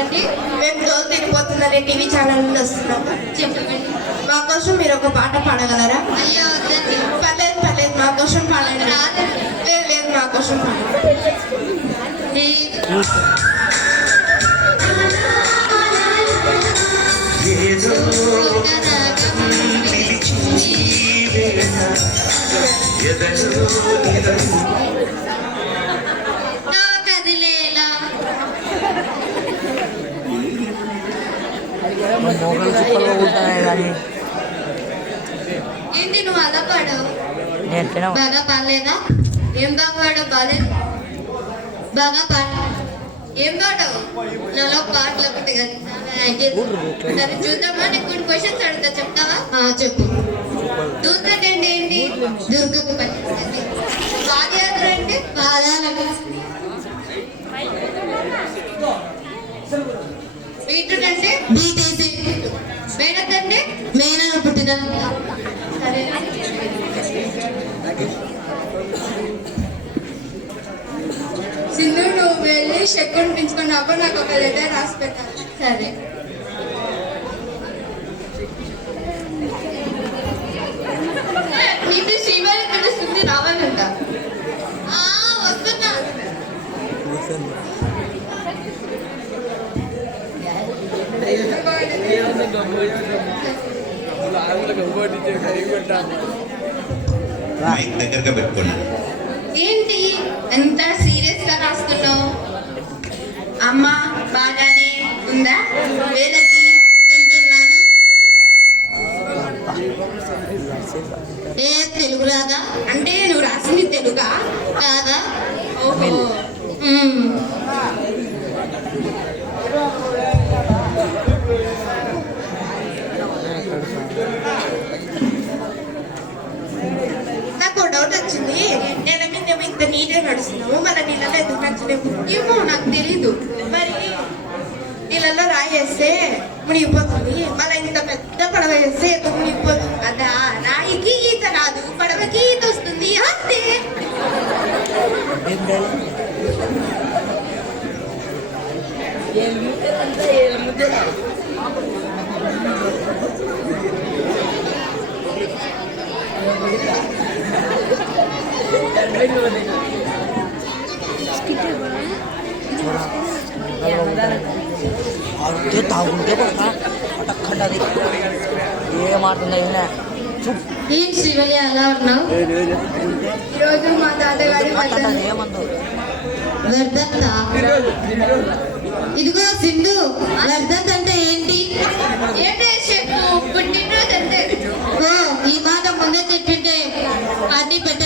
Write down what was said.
అండి మేము రోజు తిరిగిపోతుందనే టీవీ ఛానల్ వస్తున్నాము. చెప్పండి, మా కోసం మీరు ఒక పాట పాడగలరా? అయ్యో వద్దండి. పర్లేదు పర్లేదు, మా కోసం పాడండి. రాదండి. లేదు లేదు, మా కోసం పాడండి. ఏంటి నువ్వు అలా పాడావు? బాగా పాడలేదా? ఏం బాగా పాడావు? బాగాలేదు. బాగా పాడ ఏం పాడావు? నాలో పాటలు ఒకటి కదా. సరే చూద్దామా, నీకు కొన్ని క్వశ్చన్స్ అడుగుతా, చెప్తావా? చెప్పు. దూద్రట్ అంటే ఏంటి? దుర్గకు పట్టింది. పాదయాత్ర అంటే పాదాలకు. బీట్రూట్ అంటే బీటేసి. మేనత్ అంటే మేనన పుట్టిన. సరే సింధు, నువ్వు వెళ్ళి చెక్కుని పెంచుకొని అప్పుడు నాకు ఒక లెటర్ రాసి పెట్టాలి. సరే. నీకు శ్రీవారి తెలుస్తుంది, రావాలంట. వస్తున్నా. దగ్గరగా పెట్టుకోండి. ఏంటి ఎంత సీరియస్ గా రాస్తున్నావు? అమ్మా బాగానే ఉందా? వేదకి తింటున్నాను. ఏ తెలుగు రాదా? అంటే నువ్వు రాసింది తెలుగా? కాదా? ఓహో. నాకు డౌట్ వచ్చింది. నేను మేము ఇంత నీట్గా నడుస్తున్నాము, మన నీళ్ళలో ఎందుకు నచ్చలేము? ఏమో నాకు తెలీదు. మరి నీళ్ళలో రాయేస్తే మునిగిపోతుంది, మన ఇంత పెద్ద పడవ వేస్తే ఎందుకు మునిగిపోతుంది కదా? రాయికి ఈత రాదు, పడవకి ఈత వస్తుంది, అంతే. తాగుంటే పటక్కడది ఏమాడుతుందా? ఏం శివయ్య అలా ఉన్నావు? ఈరోజు మా తాతగారి ఏమందు వర్ధంత. ఇదిగో సింధు, వర్ధంత్ అంటే ఏంటి? ఏంటే చెప్పు, పుట్టినరోజు అంతే. ఓ, ఈ మాట ముందే చెప్పింటే పార్టీ పెట్ట